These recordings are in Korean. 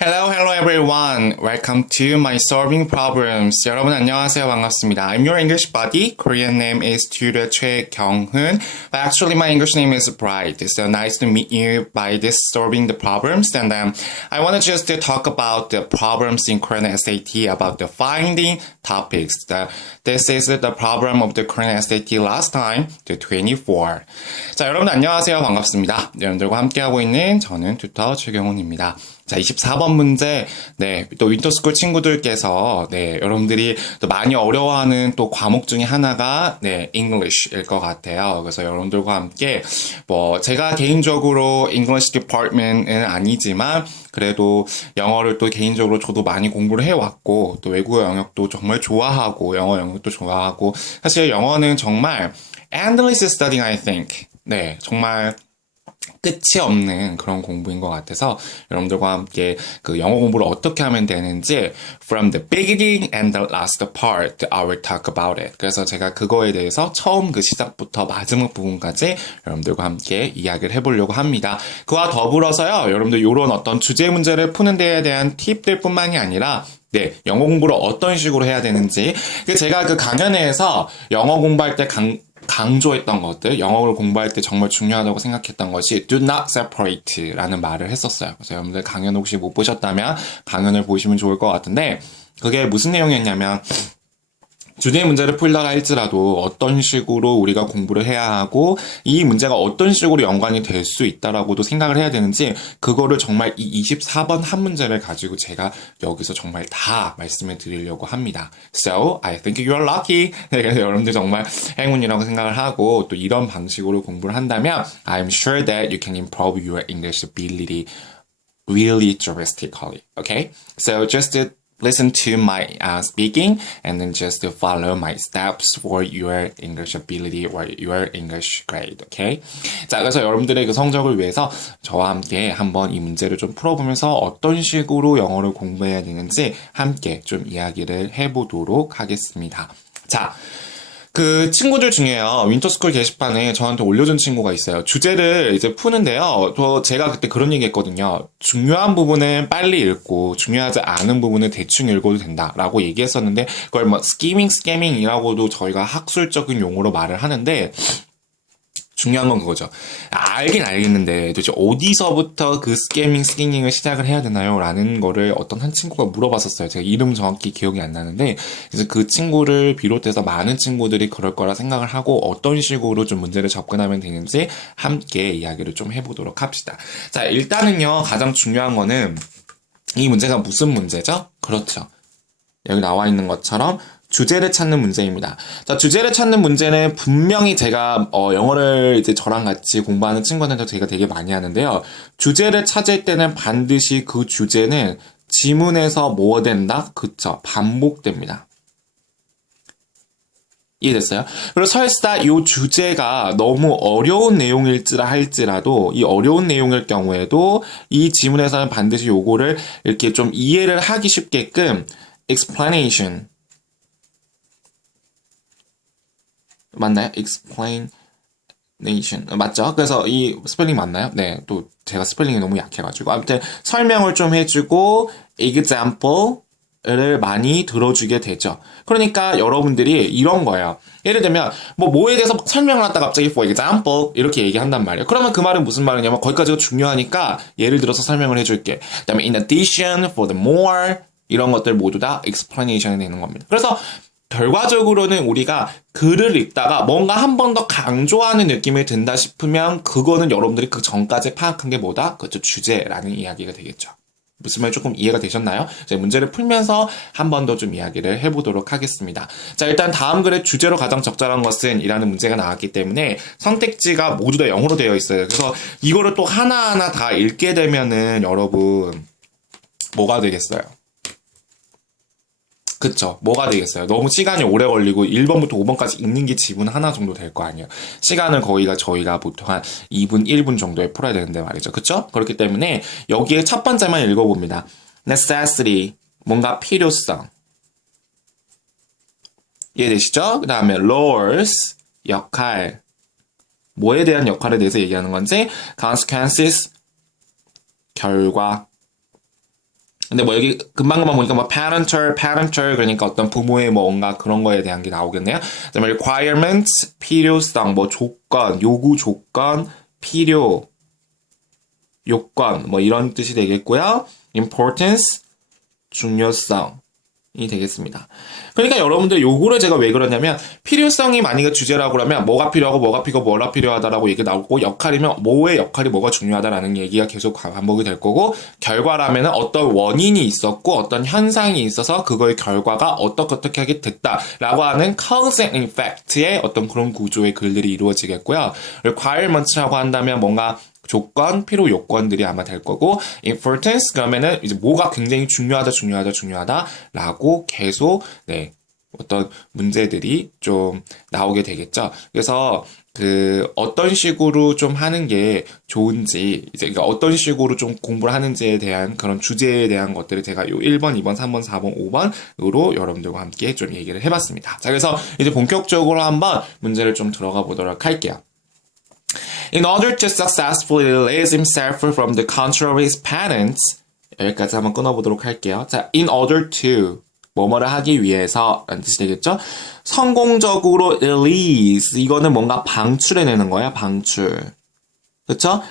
Hello everyone. Welcome to my solving problems. 여러분 안녕하세요. 반갑습니다. I'm your English buddy. Korean name is tutor 최경훈. But actually my English name is Bright. So nice to meet you by this solving the problems. And I want to just talk about the problems in Korean SAT about the finding topics. This is the problem of the Korean SAT last time, the 24. 자, 여러분 안녕하세요. 반갑습니다. 여러분들과 함께하고 있는 저는 튜터 최경훈입니다. 자, 24번 문제, 또 윈터스쿨 친구들께서, 여러분들이 또 많이 어려워하는 또 과목 중에 하나가, English일 것 같아요. 그래서 여러분들과 함께, 제가 개인적으로 English Department은 아니지만, 그래도 영어를 또 개인적으로 저도 많이 공부를 해왔고, 또 외국어 영역도 정말 좋아하고, 영어 영역도 좋아하고, 사실 영어는 정말 endless studying, I think. 정말, 끝이 없는 그런 공부인 것 같아서 여러분들과 함께 그 영어 공부를 어떻게 하면 되는지 from the beginning and the last part I will talk about it. 그래서 제가 그거에 대해서 처음 그 시작부터 마지막 부분까지 여러분들과 함께 이야기를 해보려고 합니다. 그와 더불어서요, 여러분들 이런 어떤 주제 문제를 푸는 데에 대한 팁들 뿐만이 아니라 영어 공부를 어떤 식으로 해야 되는지 제가 그 강연회에서 영어 공부할 때 강조했던 것들, 영어를 공부할 때 정말 중요하다고 생각했던 것이 do not separate 라는 말을 했었어요. 그래서 여러분들 강연 혹시 못 보셨다면 강연을 보시면 좋을 것 같은데 그게 무슨 내용이었냐면 주제 문제를 풀려라 할지라도 어떤 식으로 우리가 공부를 해야 하고 이 문제가 어떤 식으로 연관이 될 수 있다라고도 생각을 해야 되는지 그거를 정말 이 24번 한 문제를 가지고 제가 여기서 정말 다 말씀을 드리려고 합니다. So, I think you are lucky. 그래서 여러분들 정말 행운이라고 생각을 하고 또 이런 방식으로 공부를 한다면 I'm sure that you can improve your English ability really drastically. Okay? So, just listen to my speaking and then just follow my steps for your English ability or your English grade, okay? 자, 그래서 여러분들의 그 성적을 위해서 저와 함께 한번 이 문제를 좀 풀어보면서 어떤 식으로 영어를 공부해야 되는지 함께 좀 이야기를 해보도록 하겠습니다. 자, 그 친구들 중에요. 윈터스쿨 게시판에 저한테 올려준 친구가 있어요. 주제를 이제 푸는데요. 제가 그때 그런 얘기 했거든요. 중요한 부분은 빨리 읽고 중요하지 않은 부분은 대충 읽어도 된다라고 얘기했었는데 그걸 스캐밍이라고도 저희가 학술적인 용어로 말을 하는데 중요한 건 그거죠. 알긴 알겠는데 도대체 어디서부터 그 스캐밍을 시작을 해야 되나요? 라는 거를 어떤 한 친구가 물어봤었어요. 제가 이름 정확히 기억이 안 나는데 그래서 그 친구를 비롯해서 많은 친구들이 그럴 거라 생각을 하고 어떤 식으로 좀 문제를 접근하면 되는지 함께 이야기를 좀 해보도록 합시다. 자, 일단은요. 가장 중요한 거는 이 문제가 무슨 문제죠? 그렇죠. 여기 나와 있는 것처럼 주제를 찾는 문제입니다. 자, 주제를 찾는 문제는 분명히 제가 영어를 이제 저랑 같이 공부하는 친구들한테 제가 되게 많이 하는데요. 주제를 찾을 때는 반드시 그 주제는 지문에서 뭐 된다? 그쵸. 반복됩니다. 이해됐어요? 그리고 설사 이 주제가 너무 어려운 내용일지라 할지라도 이 어려운 내용일 경우에도 이 지문에서는 반드시 요거를 이렇게 좀 이해를 하기 쉽게끔 explanation 맞나요? explanation 맞죠? 그래서 이 스펠링 맞나요? 또 제가 스펠링이 너무 약해가지고 아무튼 설명을 좀 해주고 example를 많이 들어주게 되죠. 그러니까 여러분들이 이런 거예요. 예를 들면 뭐에 대해서 설명을 하다가 갑자기 for example 이렇게 얘기한단 말이에요. 그러면 그 말은 무슨 말이냐면 거기까지가 중요하니까 예를 들어서 설명을 해줄게. 그다음에 in addition, for the more 이런 것들 모두 다 explanation이 되는 겁니다. 그래서 결과적으로는 우리가 글을 읽다가 뭔가 한 번 더 강조하는 느낌이 든다 싶으면 그거는 여러분들이 그 전까지 파악한 게 뭐다? 그렇죠. 주제라는 이야기가 되겠죠. 무슨 말 조금 이해가 되셨나요? 제 문제를 풀면서 한 번 더 좀 이야기를 해보도록 하겠습니다. 자, 일단 다음 글의 주제로 가장 적절한 것은 이라는 문제가 나왔기 때문에 선택지가 모두 다 영어로 되어 있어요. 그래서 이거를 또 하나하나 다 읽게 되면은 여러분 뭐가 되겠어요? 그쵸. 뭐가 되겠어요? 너무 시간이 오래 걸리고 1번부터 5번까지 읽는 게 지분 하나 정도 될 거 아니에요. 시간을 저희가 보통 한 2분, 1분 정도에 풀어야 되는데 말이죠. 그쵸? 그렇기 때문에 여기에 첫 번째만 읽어봅니다. necessity, 뭔가 필요성. 이해되시죠? 그 다음에 roles, 역할. 뭐에 대한 역할에 대해서 얘기하는 건지 consequences, 결과. 근데 뭐 여기 금방금방 보니까 뭐 parental 그러니까 어떤 부모의 뭔가 그런 거에 대한 게 나오겠네요. 그다음에 requirements 필요성, 뭐 조건, 요구 조건, 필요, 요건 뭐 이런 뜻이 되겠고요. importance 중요성이 되겠습니다. 그러니까 여러분들 요거를 제가 왜 그러냐면 필요성이 만약에 주제라고 그러면 뭐가 필요하고 뭐가 필요하다라고 얘기 나오고 역할이면 뭐의 역할이 뭐가 중요하다라는 얘기가 계속 반복이 될 거고 결과라면 어떤 원인이 있었고 어떤 현상이 있어서 그거의 결과가 어떻게 하게 됐다라고 하는 cause and effect의 어떤 그런 구조의 글들이 이루어지겠고요. requirements라고 한다면 뭔가 조건, 필요 요건들이 아마 될 거고 importance 그러면은 이제 뭐가 굉장히 중요하다라고 계속 네 어떤 문제들이 좀 나오게 되겠죠. 그래서 그 어떤 식으로 좀 하는 게 좋은지 이제 그러니까 어떤 식으로 좀 공부를 하는지에 대한 그런 주제에 대한 것들을 제가 요 1번, 2번, 3번, 4번, 5번으로 여러분들과 함께 좀 얘기를 해봤습니다. 자, 그래서 이제 본격적으로 한번 문제를 좀 들어가 보도록 할게요. In order to successfully release himself from the control of his parents 여기까지 한번 끊어보도록 할게요. 자, in order to 뭐뭐를 하기 위해서 라는 뜻이 되겠죠? 성공적으로 release 이거는 뭔가 방출해내는 거야, 방출. 그쵸?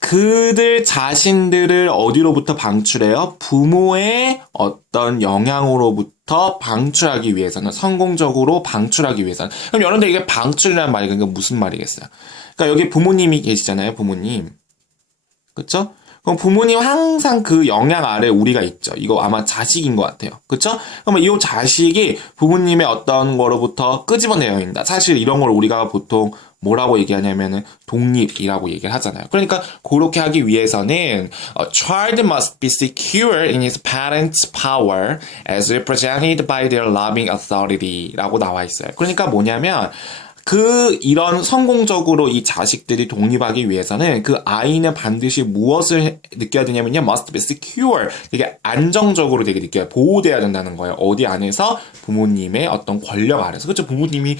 그들 자신들을 어디로부터 방출해요? 부모의 어떤 영향으로부터 방출하기 위해서는 성공적으로 방출하기 위해서는 그럼 여러분들 이게 방출이라는 말이 그러니까 무슨 말이겠어요? 그러니까 여기 부모님이 계시잖아요, 부모님. 그쵸? 그럼 부모님 항상 그 영향 아래 우리가 있죠. 이거 아마 자식인 것 같아요. 그쵸? 그러면 이 자식이 부모님의 어떤 거로부터 끄집어내야 된다. 사실 이런 걸 우리가 보통 뭐라고 얘기하냐면은 독립이라고 얘기를 하잖아요. 그러니까 그렇게 하기 위해서는 A child must be secure in his parents' power as represented by their loving authority라고 나와 있어요. 그러니까 뭐냐면 이런 성공적으로 이 자식들이 독립하기 위해서는 그 아이는 반드시 무엇을 느껴야 되냐면요. must be secure. 되게 안정적으로 되게 느껴야 보호돼야 된다는 거예요. 어디 안에서? 부모님의 어떤 권력 아래서. 그렇죠? 부모님이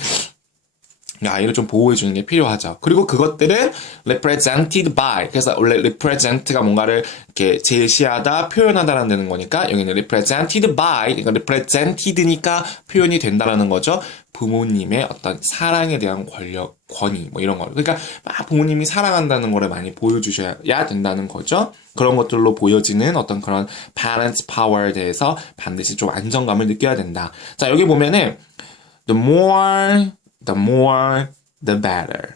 아이를 좀 보호해주는 게 필요하죠. 그리고 그것들은 represented by. 그래서 원래 represent가 뭔가를 이렇게 제시하다, 표현하다라는 거니까 여기는 represented by. 그러니까 represented니까 표현이 된다라는 거죠. 부모님의 어떤 사랑에 대한 권위, 뭐 이런 거. 그러니까 막 부모님이 사랑한다는 거를 많이 보여주셔야 된다는 거죠. 그런 것들로 보여지는 어떤 그런 parents power에 대해서 반드시 좀 안정감을 느껴야 된다. 자, 여기 보면은 the more, the better.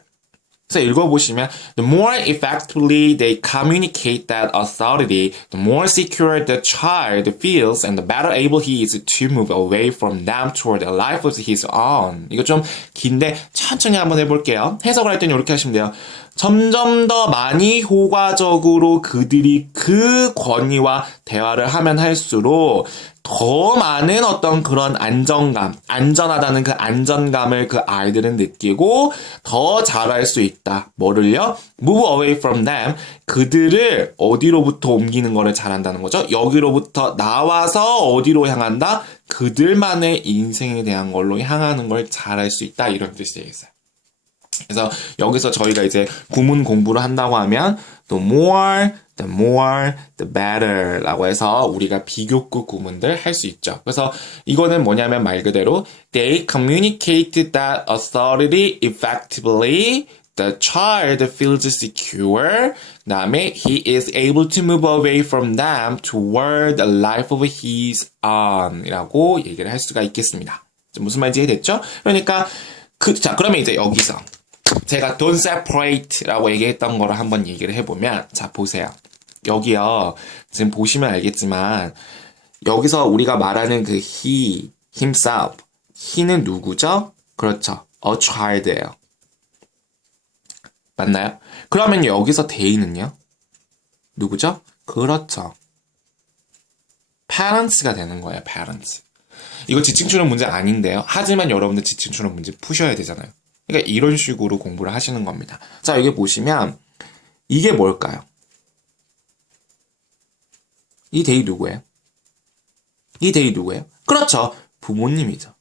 그래서 읽어보시면 the more effectively they communicate that authority, the more secure the child feels and the better able he is to move away from them toward a life of his own. 이거 좀 긴데 천천히 한번 해볼게요. 해석을 할 때는 이렇게 하시면 돼요. 점점 더 많이 효과적으로 그들이 그 권위와 대화를 하면 할수록 더 많은 어떤 그런 안정감, 안전하다는 그 안전감을 그 아이들은 느끼고 더 잘할 수 있다. 뭐를요? Move away from them. 그들을 어디로부터 옮기는 거를 잘한다는 거죠. 여기로부터 나와서 어디로 향한다? 그들만의 인생에 대한 걸로 향하는 걸 잘할 수 있다. 이런 뜻이 되겠어요. 그래서 여기서 저희가 이제 구문 공부를 한다고 하면 the more, the better 라고 해서 우리가 비교급 구문들 할 수 있죠. 그래서 이거는 뭐냐면 말 그대로 they communicate that authority effectively. The child feels secure. 그 다음에 he is able to move away from them toward a life of his own 이라고 얘기를 할 수가 있겠습니다. 무슨 말인지 이해됐죠? 그러니까 자, 그러면 이제 여기서 제가 don't separate라고 얘기했던 거를 한번 얘기를 해보면 자, 보세요. 여기요. 지금 보시면 알겠지만 여기서 우리가 말하는 그 he, himself, he는 누구죠? 그렇죠. a child예요. 맞나요? 그러면 여기서 they는요? 누구죠? 그렇죠. parents가 되는 거예요. parents. 이거 지칭추론 문제 아닌데요. 하지만 여러분들 지칭추론 문제 푸셔야 되잖아요. 그러니까 이런 식으로 공부를 하시는 겁니다. 자, 여기 보시면 이게 뭘까요? 이 they 누구예요? 이 they 누구예요? 그렇죠. 부모님이죠.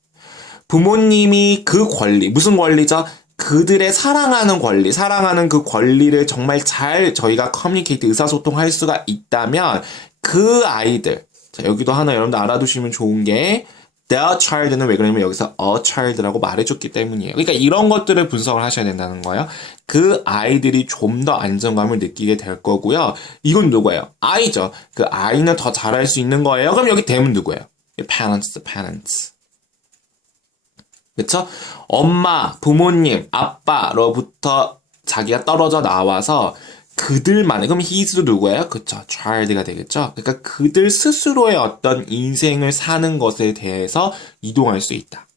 부모님이 그 권리, 무슨 권리죠? 그들의 사랑하는 권리, 사랑하는 그 권리를 정말 잘 저희가 커뮤니케이트, 의사소통할 수가 있다면 그 아이들, 자, 여기도 하나 여러분들 알아두시면 좋은 게 their child는 왜 그러냐면 여기서 a child라고 말해줬기 때문이에요. 그러니까 이런 것들을 분석을 하셔야 된다는 거예요. 그 아이들이 좀 더 안정감을 느끼게 될 거고요. 이건 누구예요? 아이죠. 그 아이는 더 잘할 수 있는 거예요. 그럼 여기 대문 누구예요? parents. 그쵸? 엄마, 부모님, 아빠로부터 자기가 떨어져 나와서 그들만의, 그럼 he's도 누구예요? 그쵸? child가 되겠죠? 그러니까 그들 스스로의 어떤 인생을 사는 것에 대해서 이동할 수 있다.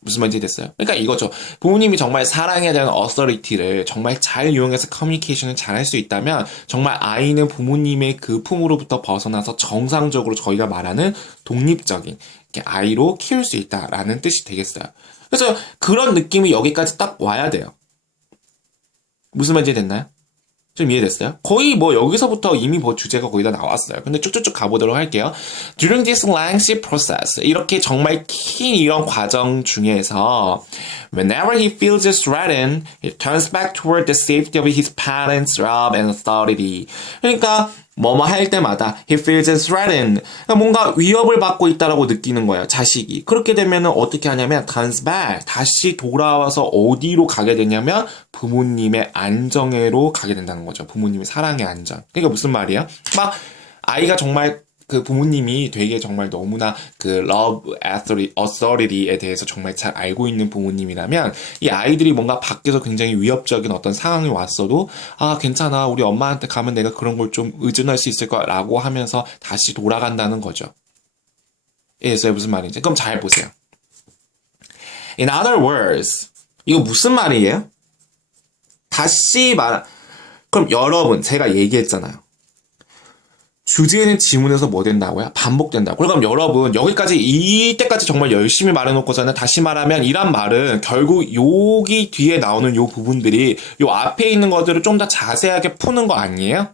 무슨 말인지 됐어요? 그러니까 이거죠. 부모님이 정말 사랑에 대한 authority를 정말 잘 이용해서 커뮤니케이션을 잘 할 수 있다면 정말 아이는 부모님의 그 품으로부터 벗어나서 정상적으로 저희가 말하는 독립적인 아이로 키울 수 있다라는 뜻이 되겠어요. 그래서 그런 느낌이 여기까지 딱 와야 돼요. 무슨 말인지 됐나요? 좀 이해됐어요? 거의 뭐 여기서부터 이미 뭐 주제가 거의 다 나왔어요. 근데 쭉쭉쭉 가보도록 할게요. During this lengthy process, 이렇게 정말 긴 이런 과정 중에서 whenever he feels threatened, he turns back toward the safety of his parents' love and authority. 그러니까 뭐뭐 할 때마다 he feels threatened. 그러니까 뭔가 위협을 받고 있다라고 느끼는 거예요. 자식이. 그렇게 되면은 어떻게 하냐면 turns back. 다시 돌아와서 어디로 가게 되냐면 부모님의 안정으로 가게 된다는 거죠. 부모님의 사랑의 안정. 그러니까 무슨 말이에요? 막 아이가 정말 그 부모님이 되게 정말 너무나 그 love authority에 대해서 정말 잘 알고 있는 부모님이라면 이 아이들이 뭔가 밖에서 굉장히 위협적인 어떤 상황이 왔어도 아 괜찮아 우리 엄마한테 가면 내가 그런 걸 좀 의존할 수 있을 거라고 하면서 다시 돌아간다는 거죠. 이해했어요? 무슨 말인지? 그럼 잘 보세요. In other words 이거 무슨 말이에요? 그럼 여러분 제가 얘기했잖아요. 주제는 지문에서 뭐 된다고요? 반복된다고. 그럼 여러분 여기까지 이때까지 정말 열심히 말해놓고서는 다시 말하면 이란 말은 결국 여기 뒤에 나오는 요 부분들이 요 앞에 있는 것들을 좀 더 자세하게 푸는 거 아니에요?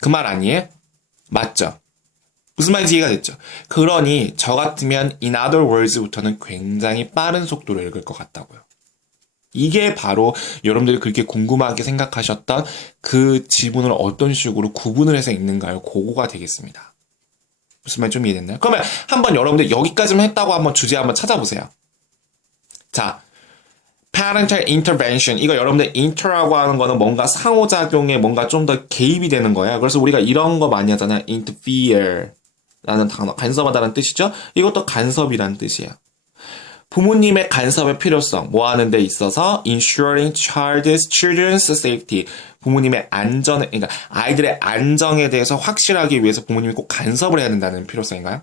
그 말 아니에요? 맞죠? 무슨 말인지 이해가 됐죠? 그러니 저 같으면 in other words부터는 굉장히 빠른 속도로 읽을 것 같다고요. 이게 바로 여러분들이 그렇게 궁금하게 생각하셨던 그 지문을 어떤 식으로 구분을 해서 읽는가요? 그거가 되겠습니다. 무슨 말 좀 이해됐나요? 그러면 한번 여러분들 여기까지만 했다고 한번 주제 한번 찾아보세요. 자, parental intervention. 이거 여러분들 inter라고 하는 거는 뭔가 상호작용에 뭔가 좀 더 개입이 되는 거예요. 그래서 우리가 이런 거 많이 하잖아요. interfere 라는 단어, 간섭하다는 뜻이죠. 이것도 간섭이라는 뜻이에요. 부모님의 간섭의 필요성, 뭐 하는 데 있어서 ensuring children's safety, 부모님의 안전에, 그러니까 아이들의 안정에 대해서 확실하기 위해서 부모님이 꼭 간섭을 해야 된다는 필요성인가요?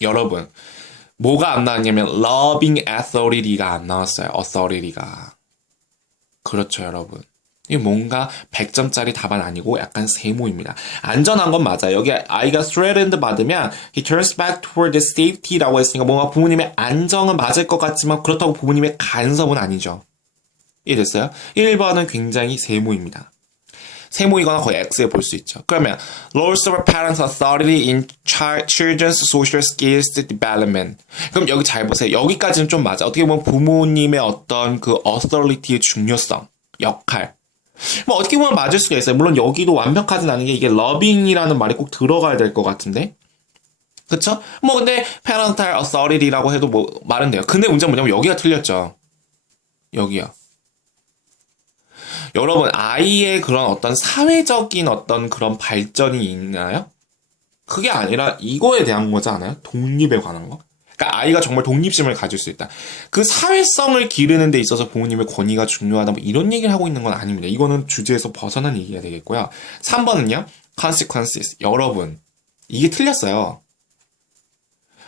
여러분, 뭐가 안 나왔냐면 loving authority가 안 나왔어요. authority가. 그렇죠, 여러분. 이 뭔가 100점짜리 답안 아니고 약간 세모입니다. 안전한 건 맞아요. 여기 아이가 threatened 받으면 he turns back toward the safety라고 했으니까 뭔가 부모님의 안정은 맞을 것 같지만 그렇다고 부모님의 간섭은 아니죠. 이해됐어요? 1번은 굉장히 세모입니다. 세모이거나 거의 X에 볼 수 있죠. 그러면 lowers of parents' authority in children's social skills development. 그럼 여기 잘 보세요. 여기까지는 좀 맞아. 어떻게 보면 부모님의 어떤 그 authority의 중요성, 역할. 뭐 어떻게 보면 맞을 수가 있어요. 물론 여기도 완벽하진 않은 게 이게 loving이라는 말이 꼭 들어가야 될 것 같은데. 그쵸? 뭐 근데 parental authority라고 해도 뭐 말은 돼요. 근데 문제는 뭐냐면 여기가 틀렸죠. 여기요. 여러분 아이의 그런 어떤 사회적인 어떤 그런 발전이 있나요? 그게 아니라 이거에 대한 거지 않아요? 독립에 관한 거? 그러니까 아이가 정말 독립심을 가질 수 있다. 그 사회성을 기르는 데 있어서 부모님의 권위가 중요하다. 뭐 이런 얘기를 하고 있는 건 아닙니다. 이거는 주제에서 벗어난 얘기가 되겠고요. 3번은요. consequences. 여러분. 이게 틀렸어요.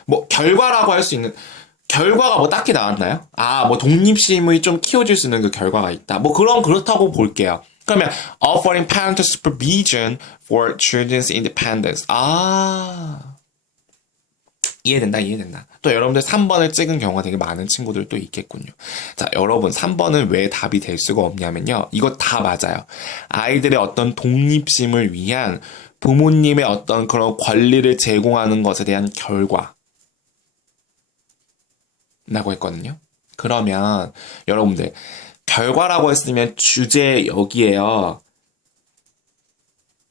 뭐 결과라고 할 수 있는 결과가 뭐 딱히 나왔나요? 아, 뭐 독립심을 좀 키워줄 수 있는 그 결과가 있다. 뭐 그렇다고 볼게요. 그러면 offering parental supervision for children's independence. 아, 이해된다. 또 여러분들 3번을 찍은 경우가 되게 많은 친구들도 있겠군요. 자, 여러분 3번은 왜 답이 될 수가 없냐면요. 이거 다 맞아요. 아이들의 어떤 독립심을 위한 부모님의 어떤 그런 권리를 제공하는 것에 대한 결과. 라고 했거든요. 그러면 여러분들 결과라고 했으면 주제 여기에요.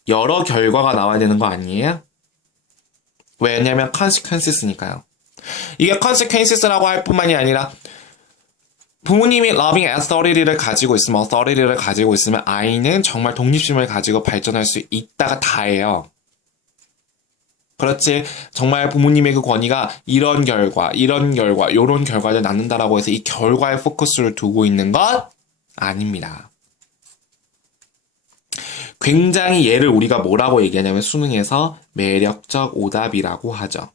여러 결과가 나와야 되는 거 아니에요? 왜냐면 consequences니까요. 이게 consequences라고 할 뿐만이 아니라 부모님이 loving authority를 가지고 있으면 authority를 가지고 있으면 아이는 정말 독립심을 가지고 발전할 수 있다가 다예요. 그렇지 정말 부모님의 그 권위가 이런 결과, 요런 결과를 낳는다라고 해서 이 결과에 포커스를 두고 있는 것 아닙니다. 굉장히 얘를 우리가 뭐라고 얘기하냐면 수능에서 매력적 오답이라고 하죠.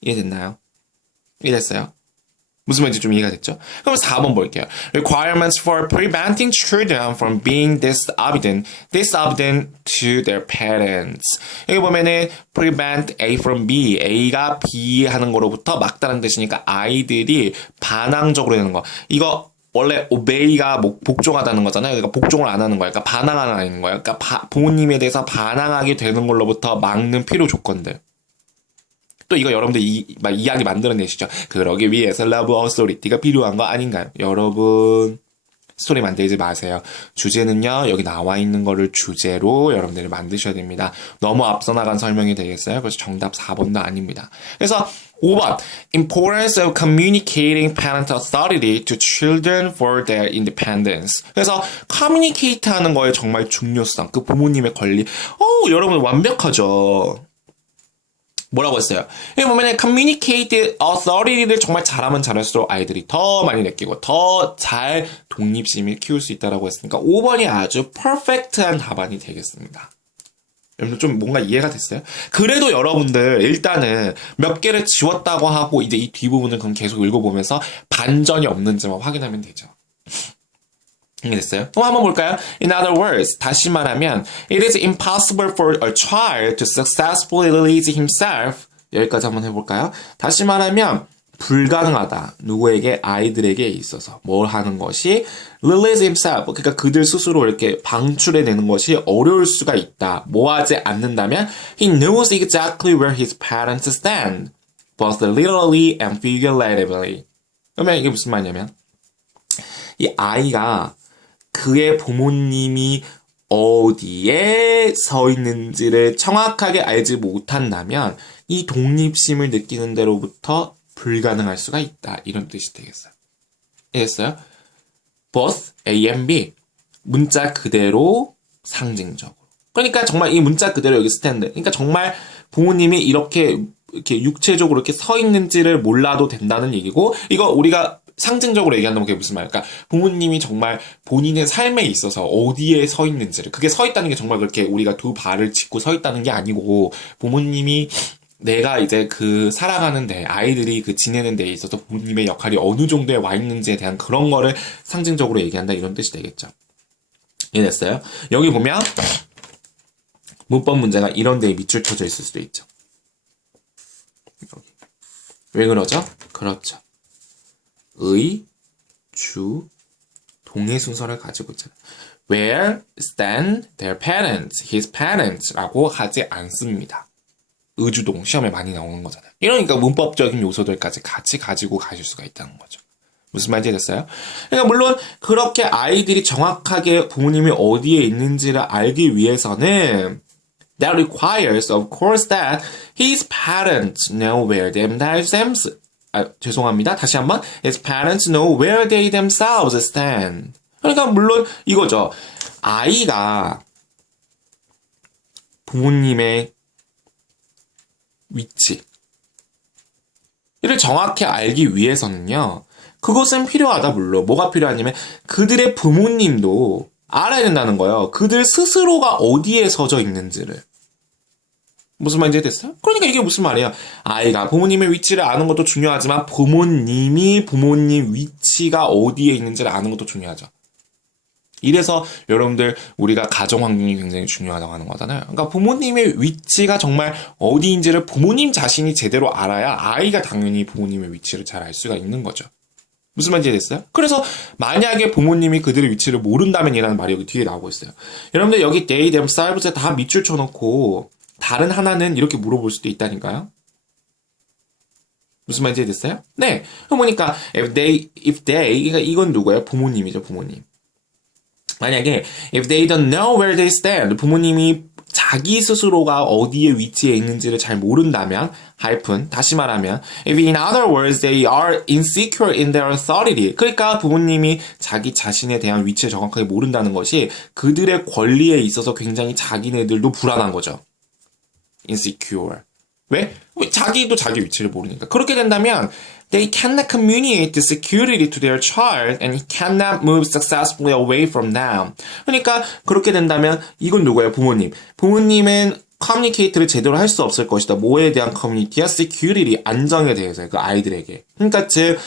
이해됐나요? 이해됐어요? 무슨 말인지 좀 이해가 됐죠? 그럼 4번 볼게요. Requirements for preventing children from being disobedient to their parents. 여기 보면은 prevent A from B, A가 B 하는 거로부터 막다른 뜻이니까 아이들이 반항적으로 되는 거. 이거 원래 obey가 복종하다는 거잖아요. 그러니까 복종을 안 하는 거야. 그러니까 반항하는 거야. 그러니까 부모님에 대해서 반항하게 되는 걸로부터 막는 필요 조건들. 또 이거 여러분들 이야기 만들어내시죠. 그러기 위해서 love authority가 필요한 거 아닌가요? 여러분 스토리 만들지 마세요. 주제는요. 여기 나와 있는 거를 주제로 여러분들이 만드셔야 됩니다. 너무 앞서 나간 설명이 되겠어요? 그래서 정답 4번도 아닙니다. 그래서 5번 Importance of communicating parent authority to children for their independence. 그래서 communicate 하는 거에 정말 중요성, 그 부모님의 권리. 여러분 완벽하죠. 뭐라고 했어요? 여기 보면은 communicate authority를 정말 잘하면 잘할수록 아이들이 더 많이 느끼고 더 잘 독립심을 키울 수 있다라고 했으니까 5번이 아주 퍼펙트한 답안이 되겠습니다. 여러분들 좀 뭔가 이해가 됐어요? 그래도 여러분들 일단은 몇 개를 지웠다고 하고 이제 이 뒷부분을 그럼 계속 읽어보면서 반전이 없는지만 확인하면 되죠. 이해됐어요? 또 한번 볼까요? In other words, 다시 말하면 it is impossible for a child to successfully release himself. 여기까지 한번 해볼까요? 다시 말하면 불가능하다. 누구에게? 아이들에게 있어서 뭘 하는 것이 release himself. 그러니까 그들 스스로 이렇게 방출해내는 것이 어려울 수가 있다. 뭐 하지 않는다면 he knows exactly where his parents stand, both literally and figuratively. 그러면 이게 무슨 말이냐면 이 아이가 그의 부모님이 어디에 서 있는지를 정확하게 알지 못한다면 이 독립심을 느끼는 데로부터 불가능할 수가 있다. 이런 뜻이 되겠어요. 이해했어요? Both A and B. 문자 그대로 상징적으로. 그러니까 정말 이 문자 그대로 여기 스탠드. 그러니까 정말 부모님이 이렇게 육체적으로 이렇게 서 있는지를 몰라도 된다는 얘기고 이거 우리가 상징적으로 얘기한다면 그게 무슨 말일까? 부모님이 정말 본인의 삶에 있어서 어디에 서 있는지를 그게 서 있다는 게 정말 그렇게 우리가 두 발을 짚고 서 있다는 게 아니고 부모님이 내가 이제 그 살아가는 데 아이들이 그 지내는 데에 있어서 부모님의 역할이 어느 정도에 와 있는지에 대한 그런 거를 상징적으로 얘기한다 이런 뜻이 되겠죠. 이해됐어요? 여기 보면 문법 문제가 이런 데에 밑줄 쳐져 있을 수도 있죠. 여기. 왜 그러죠? 그렇죠. 의, 주, 동의 순서를 가지고 있잖아요. Where stand their parents, his parents 라고 하지 않습니다. 의주동 시험에 많이 나오는 거잖아요. 이러니까 문법적인 요소들까지 같이 가지고 가실 수가 있다는 거죠. 무슨 말인지 됐어요? 그러니까 물론 그렇게 아이들이 정확하게 부모님이 어디에 있는지를 알기 위해서는 that requires, of course, that his parents know where they themselves 죄송합니다. 다시 한번 his parents know where they themselves stand. 그러니까 물론 이거죠. 아이가 부모님의 위치 이를 정확히 알기 위해서는요. 그것은 필요하다 물론. 뭐가 필요하냐면 그들의 부모님도 알아야 된다는 거예요. 그들 스스로가 어디에 서져 있는지를. 무슨 말인지 됐어요? 그러니까 이게 무슨 말이에요? 아이가 부모님의 위치를 아는 것도 중요하지만 부모님이 부모님 위치가 어디에 있는지를 아는 것도 중요하죠. 이래서 여러분들 우리가 가정 환경이 굉장히 중요하다고 하는 거잖아요. 그러니까 부모님의 위치가 정말 어디인지를 부모님 자신이 제대로 알아야 아이가 당연히 부모님의 위치를 잘 알 수가 있는 거죠. 무슨 말인지 됐어요? 그래서 만약에 부모님이 그들의 위치를 모른다면이라는 말이 여기 뒤에 나오고 있어요. 여러분들 여기 they themselves에 다 밑줄 쳐놓고 다른 하나는 이렇게 물어볼 수도 있다니까요. 무슨 말인지 됐어요? 네. 그럼 보니까 if they 그러니까 이건 누구예요? 부모님이죠, 부모님. 만약에 if they don't know where they stand 부모님이 자기 스스로가 어디에 위치해 있는지를 잘 모른다면 다시 말하면 if in other words they are insecure in their authority 그러니까 부모님이 자기 자신에 대한 위치를 정확하게 모른다는 것이 그들의 권리에 있어서 굉장히 자기네들도 불안한 거죠. insecure. 왜? 자기도 자기 위치를 모르니까. 그렇게 된다면 they cannot communicate the security to their child and he cannot move successfully away from them. 그러니까 그렇게 된다면 이건 누구예요? 부모님. 부모님은 커뮤니케이트를 제대로 할 수 없을 것이다. 뭐에 대한 커뮤니티야? security, 안정에 대해서 그 아이들에게. 그러니까 즉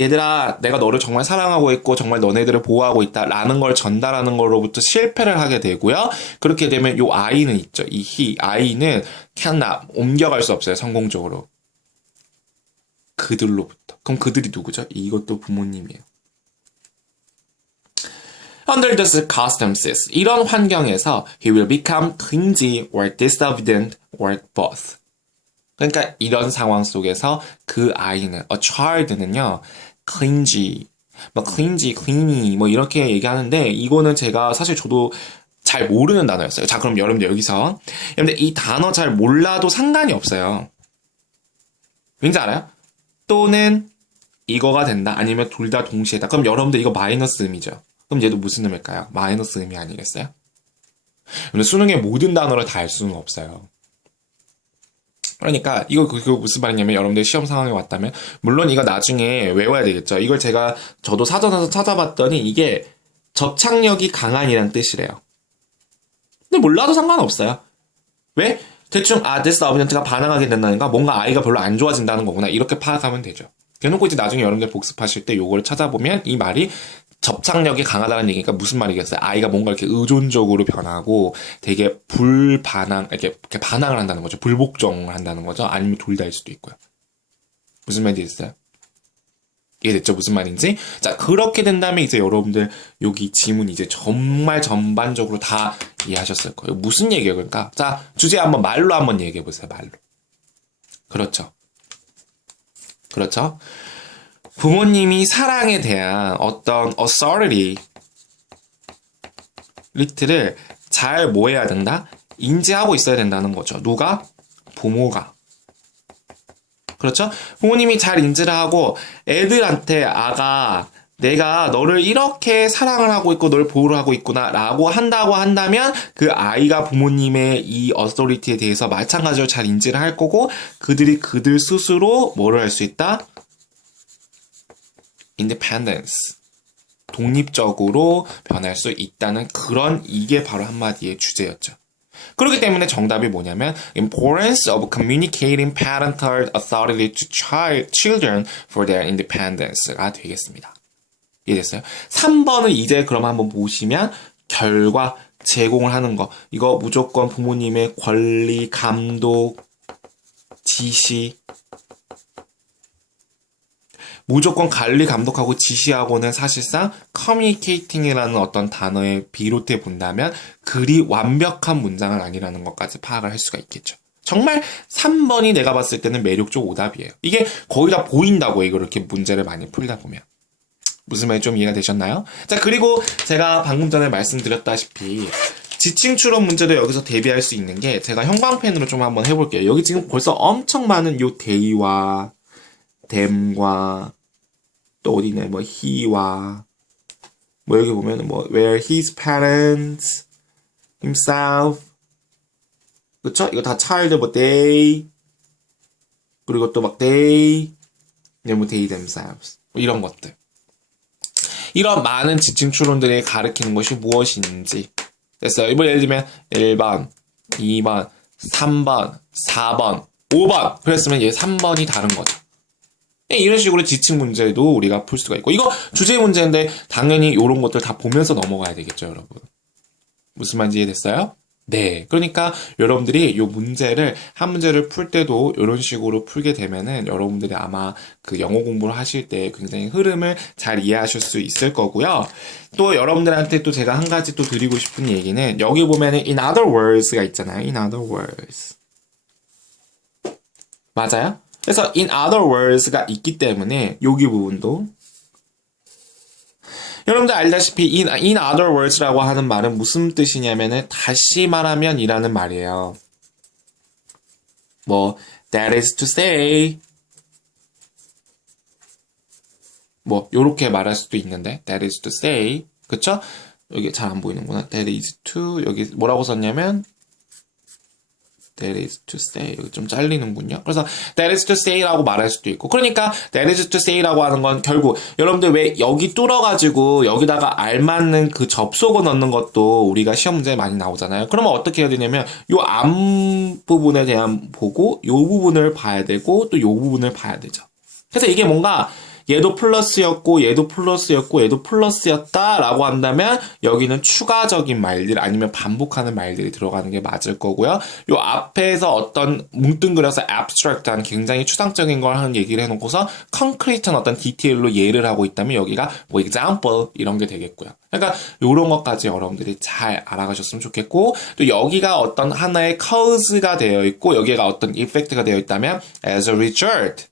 얘들아 내가 너를 정말 사랑하고 있고 정말 너네들을 보호하고 있다라는 걸 전달하는 거로부터 실패를 하게 되고요. 그렇게 되면 요 아이는 있죠. 아이는 cannot 옮겨갈 수 없어요. 성공적으로. 그들로부터. 그럼 그들이 누구죠? 이것도 부모님이에요. Under the circumstances, 이런 환경에서 he will become clingy or disobedient or both. 그러니까 이런 상황 속에서 그 아이는, a child는요, clingy, clingy, 이렇게 얘기하는데 이거는 제가 사실 저도 잘 모르는 단어였어요. 자, 그럼 여러분들 여기서 여러분들 이 단어 잘 몰라도 상관이 없어요. 왠지 알아요? 또는 이거가 된다. 아니면 둘 다 동시에다. 그럼 여러분들 이거 마이너스 음이죠. 그럼 얘도 무슨 음일까요? 마이너스 음이 아니겠어요? 근데 수능의 모든 단어를 다 알 수는 없어요. 그러니까 이거 무슨 말이냐면 여러분들 시험 상황에 왔다면 물론 이거 나중에 외워야 되겠죠. 이걸 저도 사전에서 찾아봤더니 이게 접착력이 강한이란 뜻이래요. 근데 몰라도 상관없어요. 왜? 대충 디스어비던트가 반항하게 된다는가 뭔가 아이가 별로 안 좋아진다는 거구나 이렇게 파악하면 되죠. 그래놓고 이제 나중에 여러분들 복습하실 때 요거를 찾아보면 이 말이 접착력이 강하다는 얘기니까 무슨 말이겠어요? 아이가 뭔가 이렇게 의존적으로 변하고 되게 이렇게 반항을 한다는 거죠. 불복종을 한다는 거죠. 아니면 둘 다일 수도 있고요. 무슨 말인지 있어요? 이해됐죠? 무슨 말인지? 자, 그렇게 된다면 이제 여러분들 여기 지문 이제 정말 전반적으로 다 이해하셨을 거예요. 무슨 얘기예요, 그러니까? 자, 주제 말로 한번 얘기해보세요, 말로. 그렇죠. 부모님이 사랑에 대한 어떤 authority, 리트를 잘 뭐 해야 된다? 인지하고 있어야 된다는 거죠. 누가? 부모가. 그렇죠? 부모님이 잘 인지를 하고 애들한테 내가 너를 이렇게 사랑을 하고 있고 널 보호를 하고 있구나 라고 한다고 한다면 그 아이가 부모님의 이 어소리티에 대해서 마찬가지로 잘 인지를 할 거고 그들이 그들 스스로 뭐를 할 수 있다? independence. 독립적으로 변할 수 있다는 이게 바로 한마디의 주제였죠. 그렇기 때문에 정답이 뭐냐면 importance of communicating parental authority to children for their independence가 되겠습니다. 이해됐어요? 3번을 이제 그럼 한번 보시면 결과 제공을 하는 거 이거 무조건 부모님의 권리, 감독, 지시 무조건 관리, 감독하고 지시하고는 사실상 communicating이라는 어떤 단어에 비롯해 본다면 그리 완벽한 문장은 아니라는 것까지 파악을 할 수가 있겠죠. 정말 3번이 내가 봤을 때는 매력적 오답이에요. 이게 거의 다 보인다고 이걸 이렇게 문제를 많이 풀다 보면. 무슨 말이 좀 이해가 되셨나요? 자, 그리고 제가 방금 전에 말씀드렸다시피 지칭 추론 문제도 여기서 대비할 수 있는 게 제가 형광펜으로 좀 한번 해볼게요. 여기 지금 벌써 엄청 많은 요 they와 them과 또 어디네 he와 여기 보면은 where his parents himself 그쵸? 이거 다 child they 그리고 또 they they themselves 이런 것들 이런 많은 지칭 추론들이 가리키는 것이 무엇인지 됐어요. 이번 예를 들면 1번 2번 3번 4번 5번 그랬으면 얘 3번이 다른 거죠. 이런 식으로 지칭 문제도 우리가 풀 수가 있고 이거 주제 문제인데 당연히 이런 것들 다 보면서 넘어가야 되겠죠, 여러분. 무슨 말인지 이해됐어요? 네. 그러니까 여러분들이 이 문제를 한 문제를 풀 때도 이런 식으로 풀게 되면은 여러분들이 아마 그 영어 공부를 하실 때 굉장히 흐름을 잘 이해하실 수 있을 거고요. 또 여러분들한테 또 제가 한 가지 또 드리고 싶은 얘기는 여기 보면은 in other words가 있잖아요. in other words. 맞아요? 그래서 in other words가 있기 때문에 여기 부분도 여러분들 알다시피 in other words라고 하는 말은 무슨 뜻이냐면은 다시 말하면 이라는 말이에요. 뭐 that is to say 뭐 요렇게 말할 수도 있는데 that is to say 그쵸? 여기 잘 안 보이는구나. that is to 여기 뭐라고 썼냐면 that is to say 여기 좀 잘리는군요. 그래서 that is to say라고 말할 수도 있고 그러니까 that is to say라고 하는 건 결국 여러분들 왜 여기 뚫어가지고 여기다가 알맞는 그 접속어 넣는 것도 우리가 시험 문제에 많이 나오잖아요. 그러면 어떻게 해야 되냐면 요 앞부분에 대한 보고 요 부분을 봐야 되고 또 요 부분을 봐야 되죠. 그래서 이게 뭔가 얘도 플러스였고 얘도 플러스였고 얘도 플러스였다라고 한다면 여기는 추가적인 말들 아니면 반복하는 말들이 들어가는 게 맞을 거고요. 요 앞에서 어떤 뭉뚱그려서 abstract한 굉장히 추상적인 걸 하는 얘기를 해놓고서 concrete한 어떤 디테일로 예를 하고 있다면 여기가 뭐 example 이런 게 되겠고요. 그러니까 요런 것까지 여러분들이 잘 알아가셨으면 좋겠고 또 여기가 어떤 하나의 cause가 되어 있고 여기가 어떤 effect가 되어 있다면 as a result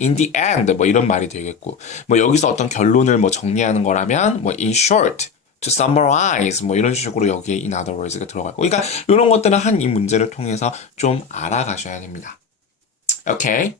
in the end 뭐 이런 말이 되겠고 뭐 여기서 어떤 결론을 뭐 정리하는 거라면 뭐 in short to summarize 뭐 이런 식으로 여기에 in other words가 들어가고 그러니까 이런 것들은 한 이 문제를 통해서 좀 알아가셔야 됩니다. Okay?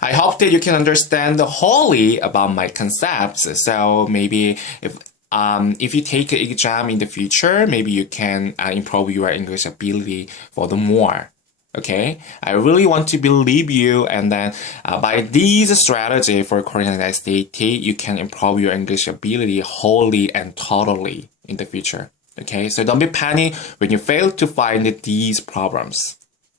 I hope that you can understand wholly about my concepts. So maybe if you take an exam in the future, maybe you can improve your English ability furthermore. Okay, I really want to believe you, and then by these strategy for Korean SAT, you can improve your English ability wholly and totally in the future. Okay, so don't be panic when you fail to find these problems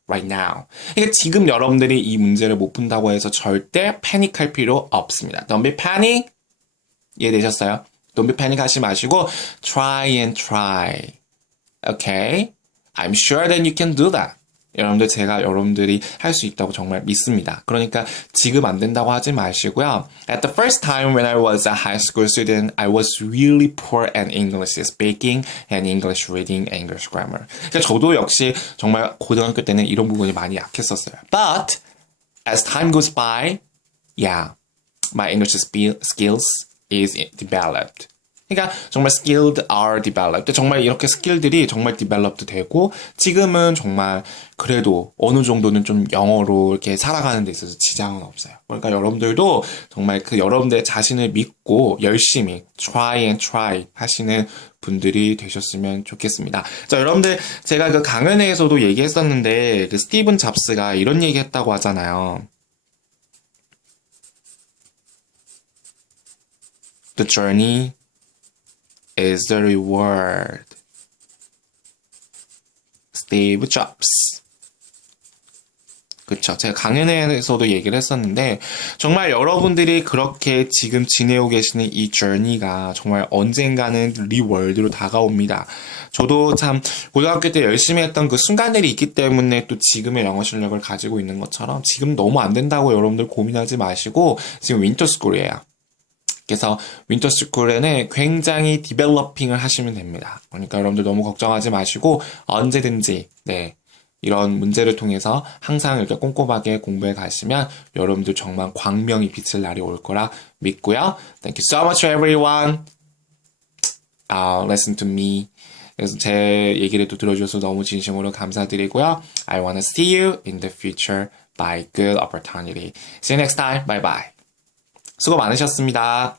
right now. 그러니까 지금 여러분들이 이 문제를 못 푼다고 해서 절대 패닉할 필요 없습니다. Don't be panic. 이해되셨어요? Don't be panic 하지 마시고 try and try. Okay, I'm sure that you can do that. 여러분들 제가 여러분들이 할 수 있다고 정말 믿습니다. 그러니까 지금 안 된다고 하지 마시고요. At the first time when I was a high school student, I was really poor at English speaking and English reading, English grammar. 그러니까 저도 역시 정말 고등학교 때는 이런 부분이 많이 약했었어요. But as time goes by, yeah, my English skills is developed. 그러니까 정말 skilled are developed. 정말 이렇게 스킬들이 정말 developed 되고 지금은 정말 그래도 어느 정도는 좀 영어로 이렇게 살아가는 데 있어서 지장은 없어요. 그러니까 여러분들도 정말 그 여러분들 자신을 믿고 열심히 try and try 하시는 분들이 되셨으면 좋겠습니다. 자, 여러분들 제가 그 강연회에서도 얘기했었는데 그 스티븐 잡스가 이런 얘기했다고 하잖아요. The journey is the reward. Steve Jobs. 그쵸. 제가 강연회에서도 얘기를 했었는데, 정말 여러분들이 그렇게 지금 지내고 계시는 이 journey가 정말 언젠가는 리월드로 다가옵니다. 저도 참, 고등학교 때 열심히 했던 그 순간들이 있기 때문에 또 지금의 영어 실력을 가지고 있는 것처럼 지금 너무 안 된다고 여러분들 고민하지 마시고, 지금 윈터스쿨이에요. 그래서 윈터스쿨에는 굉장히 디벨로핑을 하시면 됩니다. 그러니까 여러분들 너무 걱정하지 마시고 언제든지 이런 문제를 통해서 항상 이렇게 꼼꼼하게 공부해 가시면 여러분들 정말 광명이 비칠 날이 올 거라 믿고요. Thank you so much everyone. Listen to me. 그래서 제 얘기를 또 들어주셔서 너무 진심으로 감사드리고요. I wanna see you in the future by good opportunity. See you next time. Bye bye. 수고 많으셨습니다.